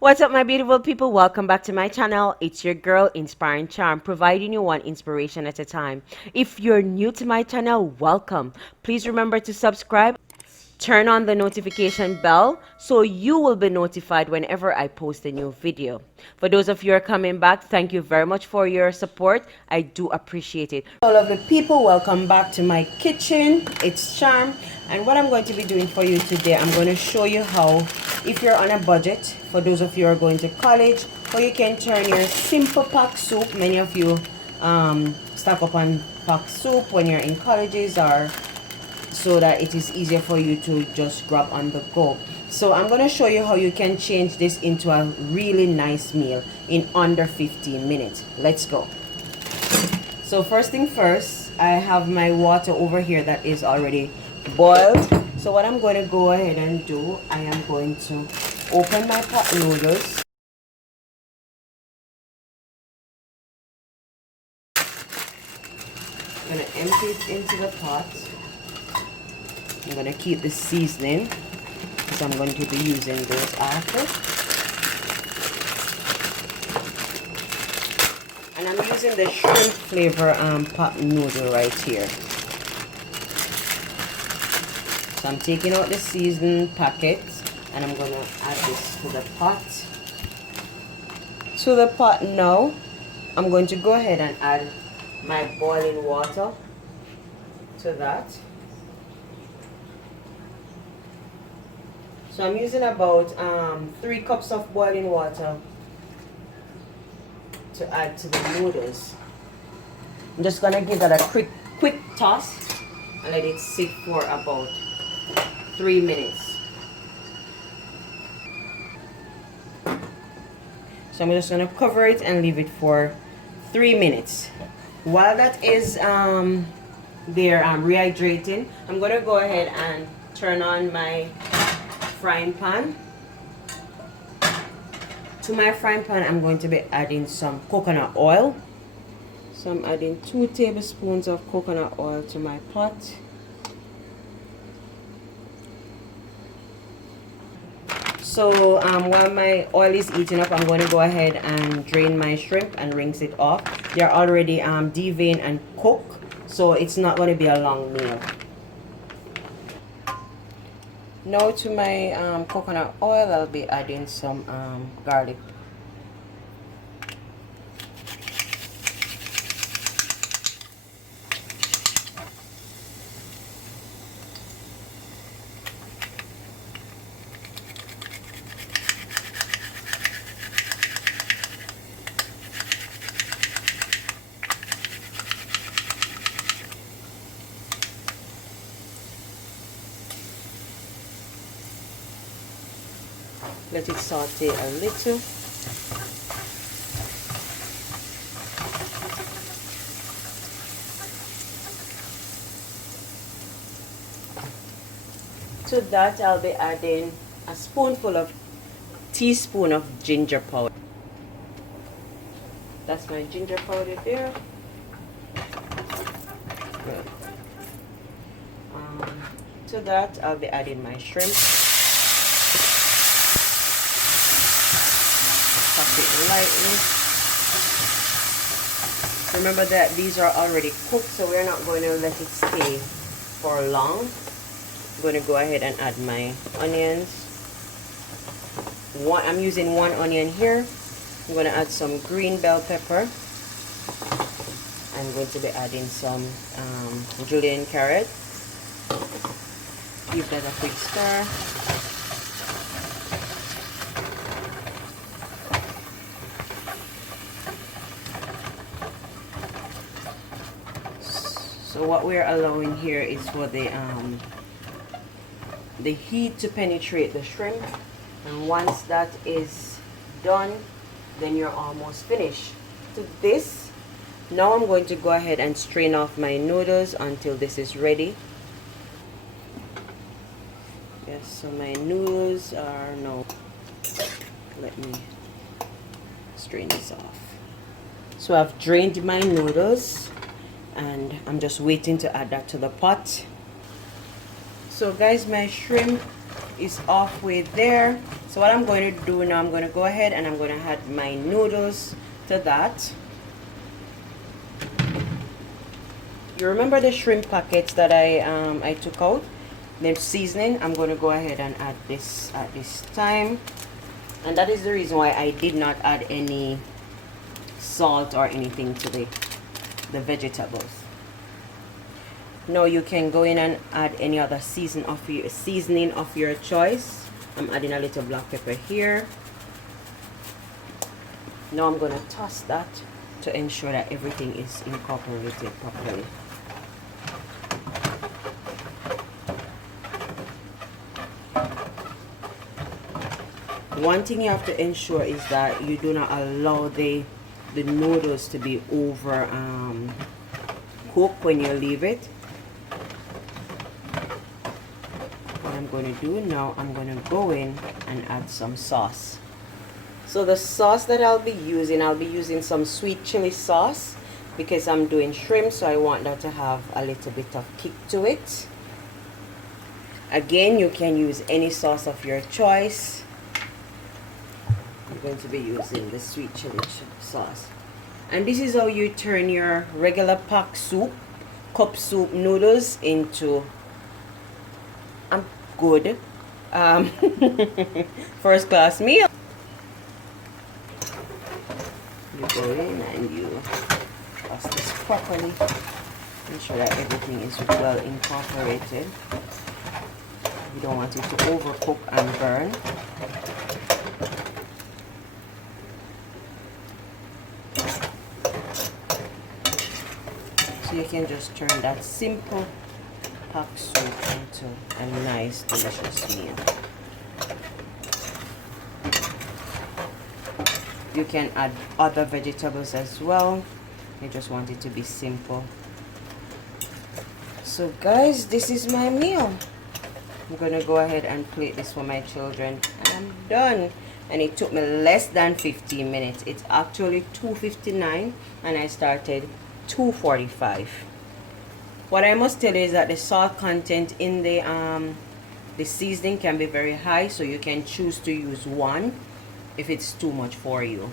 What's up, my beautiful people? Welcome back to my channel. It's your girl, Inspiring Charm, providing you one inspiration at a time. If you're new to my channel, welcome. Please remember to subscribe. Turn on the notification bell so you will be notified whenever I post a new video. For those of you who are coming back, thank you very much for your support. I do appreciate it. All of the people, welcome back to my kitchen. It's Charm, and what I'm going to be doing for you today, I'm going to show you how, if you're on a budget, for those of you who are going to college, how you can turn your simple pack soup. Many of you stock up on pack soup when you're in colleges, or so that it is easier for you to just grab on the go. So I'm going to show you how you can change this into a really nice meal in under 15 minutes. Let's go. So first thing first, I have my water over here that is already boiled. So what I'm going to go ahead and do, I am going to open my pot noodles. I'm going to empty it into the pot. I'm going to keep the seasoning because I'm going to be using those after. And I'm using the shrimp flavor pot noodle right here. So I'm taking out the seasoning packets and I'm going to add this to the pot. To the pot now, I'm going to go ahead and add my boiling water to that. So I'm using about 3 cups of boiling water to add to the noodles. I'm just gonna give that a quick toss and let it sit for about 3 minutes. So I'm just gonna cover it and leave it for 3 minutes. While that is there rehydrating, I'm gonna go ahead and turn on my frying pan. To my frying pan, I'm going to be adding some coconut oil. So I'm adding 2 tablespoons of coconut oil to my pot. So while my oil is heating up, I'm going to go ahead and drain my shrimp and rinse it off. They're already deveined and cooked, so it's not going to be a long meal. Now to my coconut oil, I'll be adding some garlic. Let it saute a little. To that, I'll be adding a teaspoon of ginger powder. That's my ginger powder there. Good. To that, I'll be adding my shrimp. It lightly. Remember that these are already cooked, so we're not going to let it stay for long. I'm going to go ahead and add my onions. I'm using 1 onion here. I'm going to add some green bell pepper. I'm going to be adding some julienne carrot. Give that a quick stir. So what we're allowing here is for the heat to penetrate the shrimp, and once that is done, then you're almost finished. To this, now I'm going to go ahead and strain off my noodles until this is ready. Yes, so my noodles are now, let me strain this off. So I've drained my noodles and I'm just waiting to add that to the pot. So guys, my shrimp is halfway there. So what I'm going to do now, I'm going to go ahead and I'm going to add my noodles to that. You remember the shrimp packets that I took out? The seasoning, I'm going to go ahead and add this at this time. And that is the reason why I did not add any salt or anything to the vegetables. Now you can go in and add any other seasoning of your choice. I'm adding a little black pepper here. Now I'm going to toss that to ensure that everything is incorporated properly. One thing you have to ensure is that you do not allow the noodles to be over cooked when you leave it. What I'm going to do now, I'm going to go in and add some sauce. So the sauce that I'll be using some sweet chili sauce because I'm doing shrimp, so I want that to have a little bit of kick to it. Again, you can use any sauce of your choice. I'm going to be using the sweet chili sauce. And this is how you turn your regular pack soup, cup soup noodles into a good first class meal. You go in and you toss this properly. Ensure that everything is well incorporated. You don't want it to overcook and burn. So you can just turn that simple pack soup into a nice, delicious meal. You can add other vegetables as well. I just want it to be simple. So guys, this is my meal. I'm gonna go ahead and plate this for my children and I'm done. And it took me less than 15 minutes. It's actually 2:59 and I started 2:45. What I must tell you is that the salt content in the seasoning can be very high, so you can choose to use one if it's too much for you.